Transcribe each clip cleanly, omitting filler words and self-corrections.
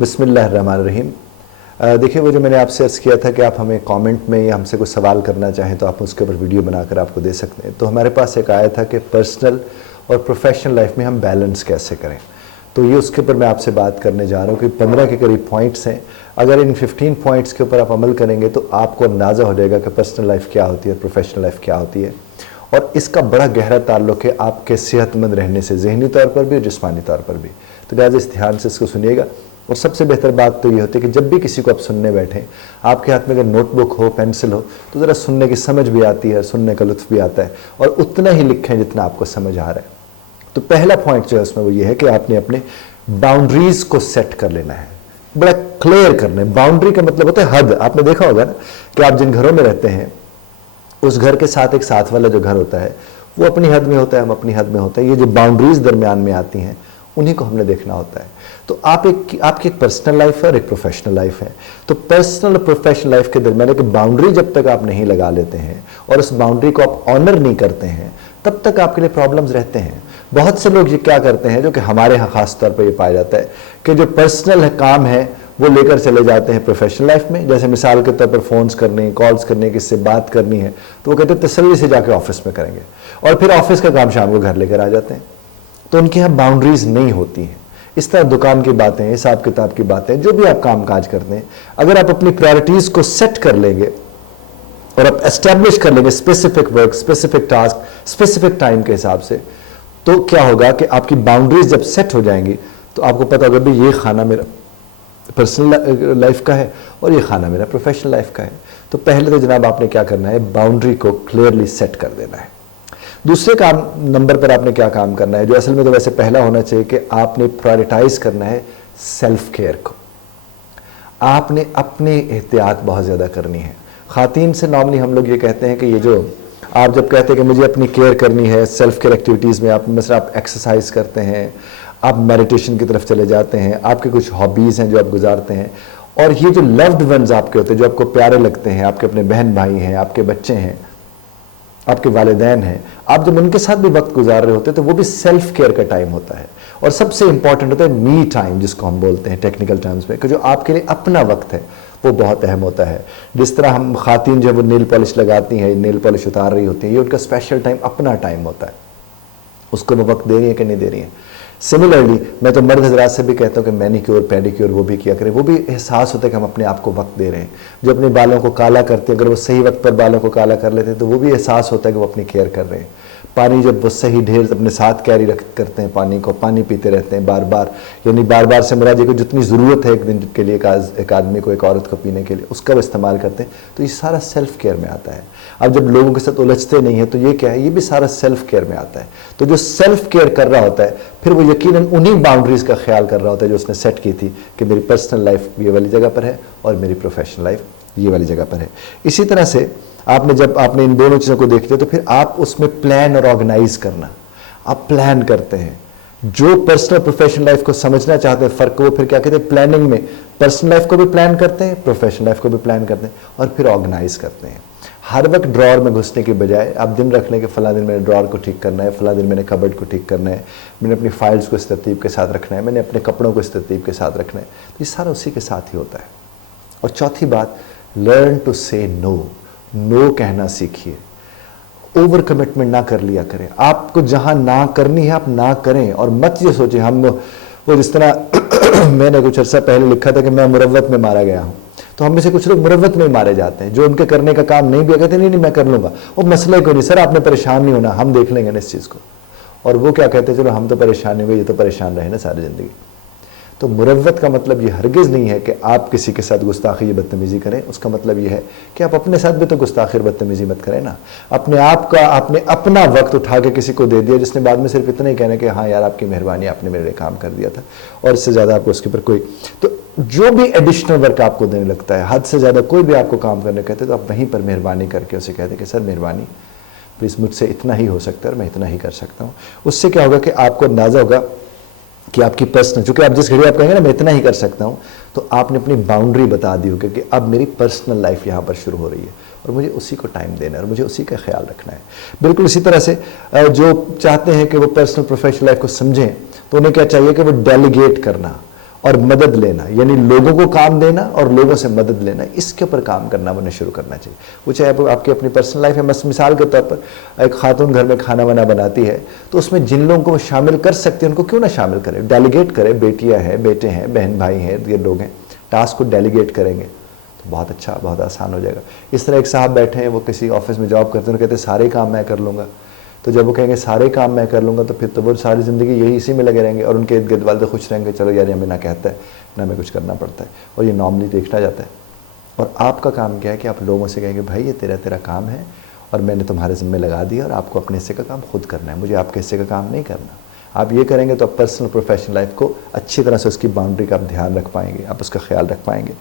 बिस्मिल्लाहिर्रहमानिर्रहीम। देखिए, वो जो मैंने आपसे अर्ज़ किया था कि आप हमें कमेंट में या हमसे कोई सवाल करना चाहें तो आप उसके ऊपर वीडियो बनाकर आपको दे सकते हैं। तो हमारे पास एक आया था कि पर्सनल और प्रोफेशनल लाइफ में हम बैलेंस कैसे करें। तो ये उसके ऊपर मैं आपसे बात करने जा रहा हूँ कि 15 के करीब पॉइंट्स हैं। अगर इन 15 पॉइंट्स के ऊपर आप अमल करेंगे तो आपको अंदाज़ा हो जाएगा कि पर्सनल लाइफ क्या होती है, प्रोफेशनल लाइफ क्या होती है, और इसका बड़ा गहरा ताल्लुक है आपके सेहतमंद रहने से, ज़हनी तौर पर भी और जिस्मानी तौर पर भी। तो लिहाजा इस ध्यान से इसको सुनिएगा। और सबसे बेहतर बात तो ये होती है कि जब भी किसी को आप सुनने बैठें, आपके हाथ में अगर नोटबुक हो, पेंसिल हो, तो ज़रा सुनने की समझ भी आती है, सुनने का लुत्फ़ भी आता है, और उतना ही लिखें जितना आपको समझ आ रहा है। तो पहला पॉइंट जो है उसमें वो ये है कि आपने अपने बाउंड्रीज को सेट कर लेना है, बड़ा क्लियर करना है। बाउंड्री का मतलब होता है हद। आपने देखा होगा ना कि आप जिन घरों में रहते हैं उस घर के साथ एक साथ वाला जो घर होता है वो अपनी हद में होता है, हम अपनी हद में होता है। ये जो बाउंड्रीज दरमियान में आती हैं उन्हीं को हमने देखना होता है। तो आपकी एक पर्सनल लाइफ है और एक प्रोफेशनल लाइफ है। तो पर्सनल और प्रोफेशनल लाइफ के दरमियान एक बाउंड्री जब तक आप नहीं लगा लेते हैं और उस बाउंड्री को आप ऑनर नहीं करते हैं, तब तक आपके लिए प्रॉब्लम्स रहते हैं। बहुत से लोग ये क्या करते हैं, जो कि हमारे यहाँ खास तौर पर ये पाया जाता है कि जो पर्सनल काम है वो लेकर चले जाते हैं प्रोफेशनल लाइफ में। जैसे मिसाल के तौर पर फ़ोन्स करने, कॉल्स करने, किससे बात करनी है तो वो कहते हैं तसल्ली से जाकर ऑफिस में करेंगे, और फिर ऑफिस का काम शाम को घर लेकर आ जाते हैं। तो उनके यहाँ बाउंड्रीज नहीं होती हैं। इस तरह दुकान की बातें, हिसाब किताब की बातें, जो भी आप काम काज करते हैं, अगर आप अपनी प्रायोरिटीज़ को सेट कर लेंगे और आप एस्टेब्लिश कर लेंगे specific work, specific task, specific time के हिसाब से, तो क्या होगा कि आपकी बाउंड्रीज जब सेट हो जाएंगी तो आपको पता होगा भी ये खाना मेरा पर्सनल लाइफ का है और ये खाना मेरा प्रोफेशनल लाइफ का है। तो पहले तो जनाब आपने क्या करना है, बाउंड्री को क्लियरली सेट कर देना है। दूसरे काम नंबर पर आपने क्या काम करना है, जो असल में तो वैसे पहला होना चाहिए, कि आपने प्रायोरिटाइज करना है सेल्फ केयर को। आपने अपनी एहतियात बहुत ज़्यादा करनी है। खातीन से नॉर्मली हम लोग ये कहते हैं कि ये जो आप जब कहते हैं कि मुझे अपनी केयर करनी है, सेल्फ केयर एक्टिविटीज़ में आप मसला आप एक्सरसाइज करते हैं, आप मेडिटेशन की तरफ चले जाते हैं, आपके कुछ हॉबीज़ हैं जो आप गुजारते हैं, और ये जो लव्ड वंस आपके होते हैं, जो आपको प्यारे लगते हैं, आपके अपने बहन भाई हैं, आपके बच्चे हैं, आपके वालिदैन हैं, आप जब उनके साथ भी वक्त गुजार रहे होते हैं तो वो भी सेल्फ केयर का टाइम होता है। और सबसे इंपॉर्टेंट होता है मी टाइम, जिसको हम बोलते हैं टेक्निकल टर्म्स में, कि जो आपके लिए अपना वक्त है वो बहुत अहम होता है। जिस तरह हम खातीन जब वो नेल पॉलिश लगाती हैं, नेल पॉलिश उतार रही होती हैं, ये उनका स्पेशल टाइम, अपना टाइम होता है, उसको वो वक्त दे रही है कि नहीं दे रही है। सिमिलरली मैं तो मर्द हजरात से भी कहता हूँ कि मैनिक्योर, पेडिक्योर वो भी किया करें। वो भी एहसास होता है कि हम अपने आप को वक्त दे रहे हैं। जो अपने बालों को काला करते हैं, अगर वो सही वक्त पर बालों को काला कर लेते हैं तो वो भी एहसास होता है कि वो अपनी केयर कर रहे हैं। पानी जब वो सही ढेर अपने साथ कैरी करते हैं, पानी को पानी पीते रहते हैं बार बार, यानी बार बार से मुराद को जितनी ज़रूरत है एक दिन के लिए, एक आदमी को, एक औरत को पीने के लिए, उसका वो इस्तेमाल करते हैं। तो ये सारा सेल्फ केयर में आता है। अब जब लोगों के साथ उलझते नहीं है तो ये क्या है, ये भी सारा सेल्फ केयर में आता है। तो जो सेल्फ केयर कर रहा होता है फिर वो यकीनन उन्हीं बाउंड्रीज का ख्याल कर रहा होता है जो उसने सेट की थी कि मेरी पर्सनल लाइफ ये वाली जगह पर है और मेरी प्रोफेशनल लाइफ ये वाली जगह पर है। इसी तरह से जब आपने इन दोनों चीज़ों को देख लिया तो फिर आप उसमें प्लान और ऑर्गेनाइज करना, आप प्लान करते हैं। जो पर्सनल प्रोफेशनल लाइफ को समझना चाहते हैं फ़र्क, वो फिर क्या कहते हैं, प्लानिंग में पर्सनल लाइफ को भी प्लान करते हैं, प्रोफेशनल लाइफ को भी प्लान करते हैं, और फिर ऑर्गेनाइज करते हैं। हर वक्त ड्रॉर में घुसने के बजाय आप दिन रख लें कि फ़लाँ दिन मैंने ड्रॉर को ठीक करना है, फ़लाँ दिन मैंने कबर्ड को ठीक करना है, मैंने अपनी फाइल्स को इस तरतीब के साथ रखना है, मैंने अपने कपड़ों को इस तरतीब के साथ रखना है। तो ये सारा उसी के साथ ही होता है। और चौथी बात, लर्न टू से नो। नो कहना सीखिए। ओवर कमिटमेंट ना कर लिया करें। आपको जहां ना करनी है आप ना करें, और मत ये सोचें हम वो जिस तरह मैंने कुछ अर्सा पहले लिखा था कि मैं मुरव्वत में मारा गया हूं, तो हम में से कुछ लोग मुरव्वत में मारे जाते हैं। जो उनके करने का काम नहीं भी कहते नहीं मैं कर लूंगा, वो मसले को नहीं, सर आपने परेशान नहीं होना, हम देख लेंगे ना इस चीज़ को। और वो क्या कहते हैं, चलो हम तो परेशान नहीं हुए, ये तो परेशान रहे ना सारी ज़िंदगी। तो मुरव्वत का मतलब ये हरगिज़ नहीं है कि आप किसी के साथ गुस्ताखी या बदतमीज़ी करें। उसका मतलब ये है कि आप अपने साथ भी तो गुस्ताखी और बदतमीज़ी मत करें ना। अपने आप का आपने अपना वक्त उठा के किसी को दे दिया जिसने बाद में सिर्फ इतना ही कहना कि हाँ यार आपकी मेहरबानी, आपने मेरे लिए काम कर दिया था, और इससे ज़्यादा आपको उसके ऊपर कोई, तो जो भी एडिशनल वर्क आपको देने लगता है, हद से ज़्यादा कोई भी आपको काम करने कहते हैं, तो आप वहीं पर मेहरबानी करके उसे कहते हैं कि सर मेहरबानी प्लीज़, मुझसे इतना ही हो सकता है और मैं इतना ही कर सकता हूँ। उससे क्या होगा कि आपको अंदाज़ा होगा कि आपकी पर्सनल, चूंकि आप जिस घड़ी आप कहेंगे ना मैं इतना ही कर सकता हूं, तो आपने अपनी बाउंड्री बता दी होगी कि अब मेरी पर्सनल लाइफ यहां पर शुरू हो रही है और मुझे उसी को टाइम देना है और मुझे उसी का ख्याल रखना है। बिल्कुल इसी तरह से जो चाहते हैं कि वो पर्सनल प्रोफेशनल लाइफ को समझें, तो उन्हें क्या चाहिए कि वो डेलीगेट करना और मदद लेना, यानी लोगों को काम देना और लोगों से मदद लेना, इसके ऊपर काम करना उन्हें शुरू करना चाहिए। वो चाहे आपकी अपनी पर्सनल लाइफ है, मिसाल के तौर पर एक खातून घर में खाना वाना बनाती है तो उसमें जिन लोगों को वो शामिल कर सकते हैं उनको क्यों ना शामिल करें, डेलीगेट करें। बेटियां हैं, बेटे हैं, बहन भाई हैं, ये लोग हैं, टास्क को डेलीगेट करेंगे तो बहुत अच्छा, बहुत आसान हो जाएगा। इस तरह एक साहब बैठे हैं, वो किसी ऑफिस में जॉब करते हैं, कहते हैं सारे काम मैं कर लूँगा। तो जब वो कहेंगे सारे काम मैं कर लूँगा तो फिर तो वो सारी ज़िंदगी यही इसी में लगे रहेंगे और उनके इर्द गिर्द वाले खुश रहेंगे, चलो यार हमें ना कहता है ना हमें कुछ करना पड़ता है, और ये नॉर्मली देखना जाता है। और आपका काम क्या है कि आप लोगों से कहेंगे भाई ये तेरा काम है और मैंने तुम्हारे ज़िम्मे लगा दिया और आपको अपने हिस्से का काम खुद करना है, मुझे आपके हिस्से का काम नहीं करना। आप ये करेंगे तो आप पर्सनल प्रोफेशनल लाइफ को अच्छी तरह से उसकी बाउंड्री का आप ध्यान रख पाएंगे, आप उसका ख्याल रख पाएंगे।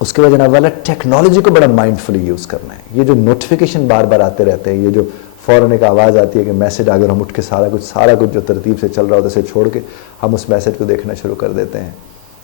उसके बाद जनाब वाला टेक्नोलॉजी को बड़ा माइंडफुली यूज़ करना है। ये जो नोटिफिकेशन बार बार आते रहते हैं, ये जो फ़ौरन एक आवाज़ आती है कि मैसेज, अगर हम उठ के सारा कुछ जो तरतीब से चल रहा होता है उसे छोड़ के हम उस मैसेज को देखना शुरू कर देते हैं,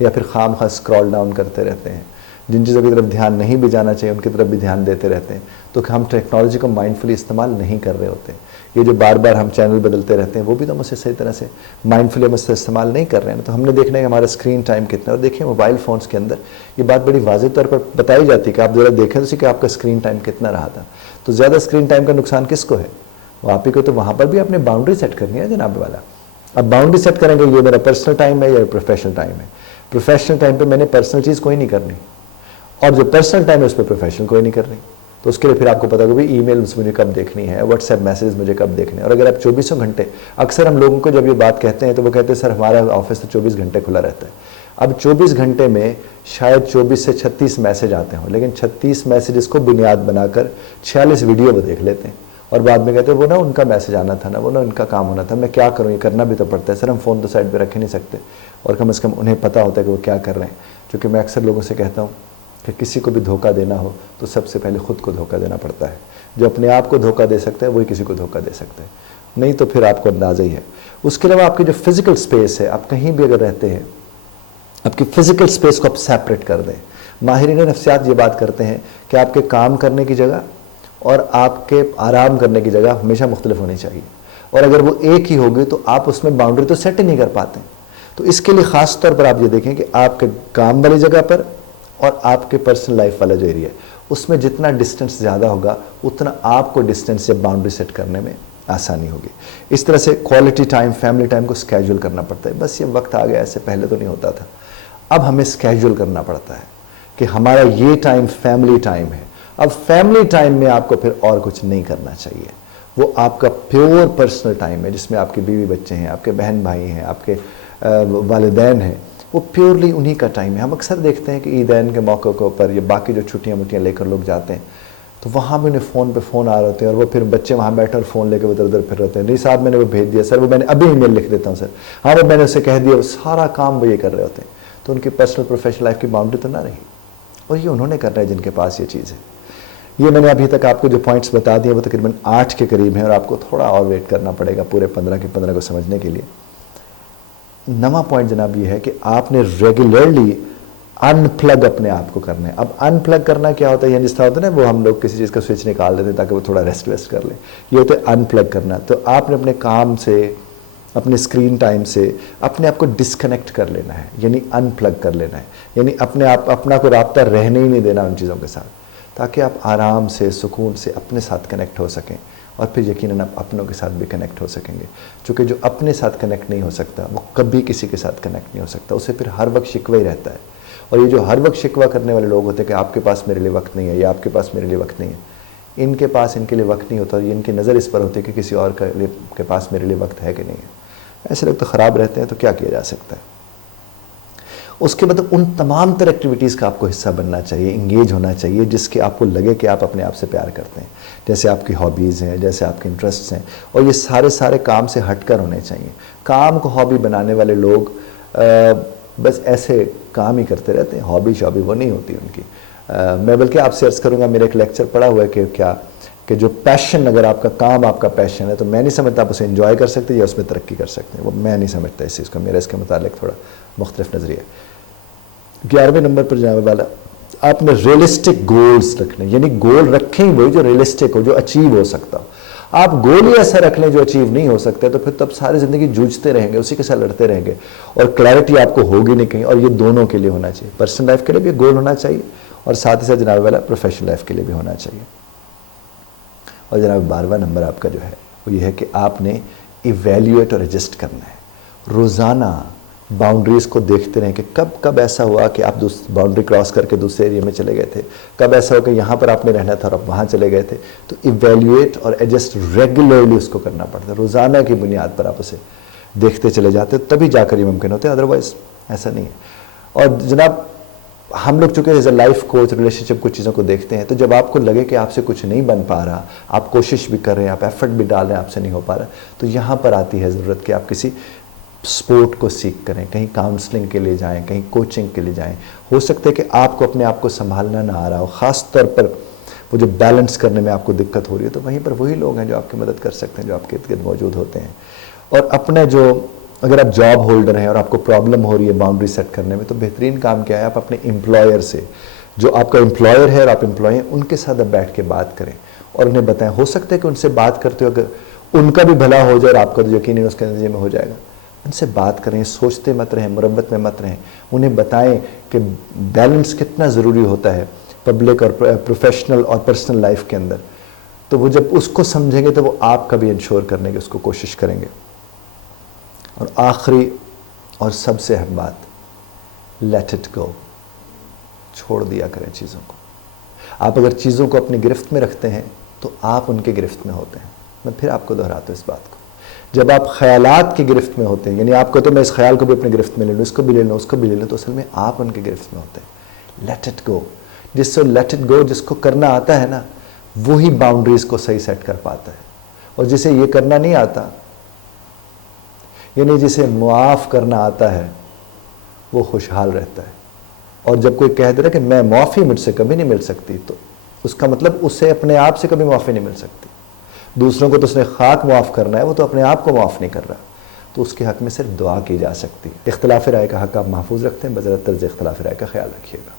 या फिर खाम खा स्क्रॉल डाउन करते रहते हैं, जिन चीज़ों की तरफ ध्यान नहीं भी जाना चाहिए उनकी तरफ भी ध्यान देते रहते हैं, तो हम टेक्नोलॉजी को माइंडफुली इस्तेमाल नहीं कर रहे होते। ये जो बार बार हम चैनल बदलते रहते हैं वो भी तो हम उसे सही तरह से माइंडफुली हम उससे इस्तेमाल नहीं कर रहे हैं। तो हमने देखना है कि हमारा स्क्रीन टाइम कितना। और देखिए मोबाइल फ़ोन्स के अंदर ये बात बड़ी वाज़ेह तौर पर बताई जाती है कि आप ज़रा देखें तो कि आपका स्क्रीन टाइम कितना रहा था। तो ज़्यादा स्क्रीन टाइम का नुकसान किसको है, वो आप ही को। तो वहाँ पर भी आपने बाउंड्री सेट करनी है जनाब वाला। अब बाउंड्री सेट करेंगे ये मेरा पर्सनल टाइम है या प्रोफेशनल टाइम है। प्रोफेशनल टाइम पे मैंने पर्सनल चीज़ कोई नहीं करनी, और जो पर्सनल टाइम है उस पर प्रोफेशनल कोई नहीं करनी। तो उसके लिए फिर आपको पता होगा भाई ईमेल्स मुझे कब देखनी है, व्हाट्सएप मैसेज मुझे कब देखने हैं। और अगर आप 24 घंटे, अक्सर हम लोगों को जब ये बात कहते हैं तो वो कहते हैं सर हमारा ऑफिस तो 24 घंटे खुला रहता है। अब 24 घंटे में शायद 24 से 36 मैसेज आते हों, लेकिन 36 मैसेजेस को बुनियाद बनाकर 46 वीडियो वो देख लेते हैं और बाद में कहते हैं वो ना उनका मैसेज आना था ना, वो ना उनका काम होना था, मैं क्या करूँ, ये करना भी तो पड़ता है। सर हम फ़ोन तो साइड पर रख ही नहीं सकते, और कम से कम उन्हें पता होता है कि वो क्या कर रहे हैं। क्योंकि मैं अक्सर लोगों से कहता हूँ कि किसी को भी धोखा देना हो तो सबसे पहले खुद को धोखा देना पड़ता है। जो अपने आप को धोखा दे सकता है वही किसी को धोखा दे सकता है, नहीं तो फिर आपको अंदाज़ा ही है। उसके अलावा आपकी जो फिज़िकल स्पेस है, आप कहीं भी अगर रहते हैं आपकी फ़िज़िकल स्पेस को आप सेपरेट कर दें। माहिरीन नफ्सियात ये बात करते हैं कि आपके काम करने की जगह और आपके आराम करने की जगह हमेशा मुख्तलिफ होनी चाहिए, और अगर वो एक ही होगी तो आप उसमें बाउंड्री तो सेट ही नहीं कर पाते। तो इसके लिए ख़ास तौर पर आप ये देखें कि आपके काम वाली जगह पर और आपके पर्सनल लाइफ वाला जो एरिया है उसमें जितना डिस्टेंस ज़्यादा होगा उतना आपको डिस्टेंस या बाउंड्री सेट करने में आसानी होगी। इस तरह से क्वालिटी टाइम, फैमिली टाइम को स्केड्यूल करना पड़ता है। बस ये वक्त आ गया, ऐसे पहले तो नहीं होता था, अब हमें स्केड्यूल करना पड़ता है कि हमारा ये टाइम फैमिली टाइम है। अब फैमिली टाइम में आपको फिर और कुछ नहीं करना चाहिए, वो आपका प्योर पर्सनल टाइम है जिसमें आपके बीवी बच्चे हैं, आपके बहन भाई हैं, आपके वालिदैन हैं, वो प्योरली उन्हीं का टाइम है। हम अक्सर देखते हैं कि ईदैन के मौक़ों के ऊपर या बाकी जो छुट्टियाँ मुट्टियाँ लेकर लोग जाते हैं तो वहाँ भी उन्हें फ़ोन पे फ़ोन आ रहे होते हैं, और वो फिर बच्चे वहाँ बैठे और फ़ोन लेकर उधर उधर फिर रहते हैं। नहीं साहब मैंने वो भेज दिया, सर वो मैंने अभी ईमेल लिख देता हूँ सर, हाँ वो मैंने उसे कह दिया, वो सारा काम वो ये कर रहे होते हैं। तो उनकी पर्सनल प्रोफेशनल लाइफ की बाउंड्री तो ना रही, और ये उन्होंने करना है जिनके पास ये चीज़ है। ये मैंने अभी तक आपको जो पॉइंट्स बता दिए वो तकरीबन 8 के करीब हैं, और आपको थोड़ा और वेट करना पड़ेगा पूरे 15 के 15 को समझने के लिए। नवा पॉइंट जनाब ये है कि आपने रेगुलरली अनप्लग अपने आप को करना है। अब अनप्लग करना क्या होता है, यानी जिस तरह होता है ना वो हम लोग किसी चीज़ का स्विच निकाल देते हैं ताकि वो थोड़ा रेस्ट वेस्ट कर ले, ये होता है अनप्लग करना। तो आपने अपने काम से, अपने स्क्रीन टाइम से अपने आप को डिस्कनेक्ट कर लेना है, यानी अनप्लग कर लेना है, यानी अपना को राब्ता रहने ही नहीं देना उन चीज़ों के साथ, ताकि आप आराम से सुकून से अपने साथ कनेक्ट हो सकें, और फिर यकीनन आप अपनों के साथ भी कनेक्ट हो सकेंगे। क्योंकि जो अपने साथ कनेक्ट नहीं हो सकता वो कभी किसी के साथ कनेक्ट नहीं हो सकता, उसे फिर हर वक्त शिकवा ही रहता है। और ये जो हर वक्त शिकवा करने वाले लोग होते हैं कि आपके पास मेरे लिए वक्त नहीं है या आपके पास मेरे लिए वक्त नहीं है, इनके पास इनके लिए वक्त नहीं होता, और इनकी नज़र इस पर होती है कि किसी और के पास मेरे लिए वक्त है कि नहीं है। ऐसे लोग तो ख़राब रहते हैं, तो क्या किया जा सकता है। उसके बाद उन तमाम तरह एक्टिविटीज़ का आपको हिस्सा बनना चाहिए, इंगेज होना चाहिए, जिसके आपको लगे कि आप अपने आप से प्यार करते हैं, जैसे आपकी हॉबीज़ हैं, जैसे आपके इंटरेस्ट्स हैं, और ये सारे काम से हटकर होने चाहिए। काम को हॉबी बनाने वाले लोग बस ऐसे काम ही करते रहते हैं, हॉबी शॉबी वो नहीं होती उनकी। मैं बल्कि आपसे अर्ज़ करूँगा, मेरा एक लेक्चर पढ़ा हुआ है कि जो पैशन, अगर आपका काम आपका पैशन है तो मैं नहीं समझता आप उसे एंजॉय कर सकते या उसमें तरक्की कर सकते हैं, वो मैं नहीं समझता इस चीज़ को, मेरा इसके मुतालिक थोड़ा मुख्तलिफ नज़रिया। 11वें नंबर पर जाने वाला, आपने रियलिस्टिक गोल्स रखने, यानी गोल रखें वही जो रियलिस्टिक हो, जो अचीव हो सकता हो। आप गोल ही ऐसा रख लें जो अचीव नहीं हो सकते, तो फिर तब सारी ज़िंदगी जूझते रहेंगे, उसी के साथ लड़ते रहेंगे और क्लैरिटी आपको होगी नहीं कहीं। और ये दोनों के लिए होना चाहिए, पर्सनल लाइफ के लिए भी गोल होना चाहिए और साथ ही साथ जनाब वाला प्रोफेशनल लाइफ के लिए भी होना चाहिए। और जनाब 12वां नंबर आपका जो है वो ये है कि आपने इवैल्यूएट और एडजस्ट करना है। रोज़ाना बाउंड्रीज़ को देखते रहें कि कब कब ऐसा हुआ कि आप बाउंड्री क्रॉस करके दूसरे एरिया में चले गए थे, कब ऐसा हुआ कि यहाँ पर आपने रहना था और आप वहाँ चले गए थे। तो इवैल्यूएट और एडजस्ट रेगुलरली उसको करना पड़ता है, रोज़ाना की बुनियाद पर आप उसे देखते चले जाते हो, तभी जाकर ये मुमकिन होते हैं, अदरवाइज़ ऐसा नहीं है। और जनाब हम लोग चूँकि as a life coach relationship कुछ चीज़ों को देखते हैं, तो जब आपको लगे कि आपसे कुछ नहीं बन पा रहा, आप कोशिश भी कर रहे हैं, आप एफर्ट भी डाल रहे हैं, आपसे नहीं हो पा रहा, तो यहाँ पर आती है ज़रूरत कि आप किसी स्पोर्ट को सीख करें, कहीं काउंसलिंग के लिए जाएं, कहीं कोचिंग के लिए जाएं। हो सकता है कि आपको अपने आप को संभालना ना आ रहा हो, ख़ास तौर पर वो जो बैलेंस करने में आपको दिक्कत हो रही है, तो वहीं पर वही लोग हैं जो आपकी मदद कर सकते हैं, जो आपके इर्द गिर्द मौजूद होते हैं। और अपने जो अगर आप जॉब होल्डर हैं और आपको प्रॉब्लम हो रही है बाउंड्री सेट करने में, तो बेहतरीन काम क्या है, आप अपने एम्प्लॉयर से, जो आपका एम्प्लॉयर है और आप एम्प्लॉय हैं, उनके साथ आप बैठ के बात करें और उन्हें बताएं। हो सकता है कि उनसे बात करते हो अगर उनका भी भला हो जाए और आपका तो यकीन उसके नतीजे में हो जाएगा। उनसे बात करें, सोचते मत रहें, मुरब्बत में मत रहें, उन्हें बताएं कि बैलेंस कितना ज़रूरी होता है पब्लिक और प्रोफेशनल और पर्सनल लाइफ के अंदर। तो वो जब उसको समझेंगे तो वो आपका भी इंश्योर करने की उसको कोशिश करेंगे। और आखिरी और सबसे अहम बात, लेट इट गो, छोड़ दिया करें चीज़ों को। आप अगर चीज़ों को अपनी गिरफ्त में रखते हैं तो आप उनके गिरफ्त में होते हैं। मैं फिर आपको दोहराता हूँ इस बात को, जब आप ख्यालात की गिरफ्त में होते हैं, यानी आपको तो मैं इस ख्याल को भी अपनी गिरफ्त में ले लूँ, इसको भी ले लूँ, उसको भी ले लूँ, तो असल में आप उनके गिरफ्त में होते हैं। लेट इट गो, जिससे लेट इट गो जिसको करना आता है ना, वही बाउंड्रीज को सही सेट कर पाता है। और जिसे ये करना नहीं आता, यानी जिसे मुआफ़ करना आता है, वो खुशहाल रहता है। और जब कोई कह दे रहा है कि मैं माफ़ी मुझसे कभी नहीं मिल सकती, तो उसका मतलब उसे अपने आप से कभी माफ़ी नहीं मिल सकती। दूसरों को तो उसने खाक माफ़ करना है, वो तो अपने आप को माफ़ नहीं कर रहा, तो उसके हक़ में सिर्फ दुआ की जा सकती है। इख्तिलाफ़ राय का हक़ आप महफूज रखते हैं, बज़रत तर्ज़ इख्तिलाफ़ राय का ख्याल रखिएगा।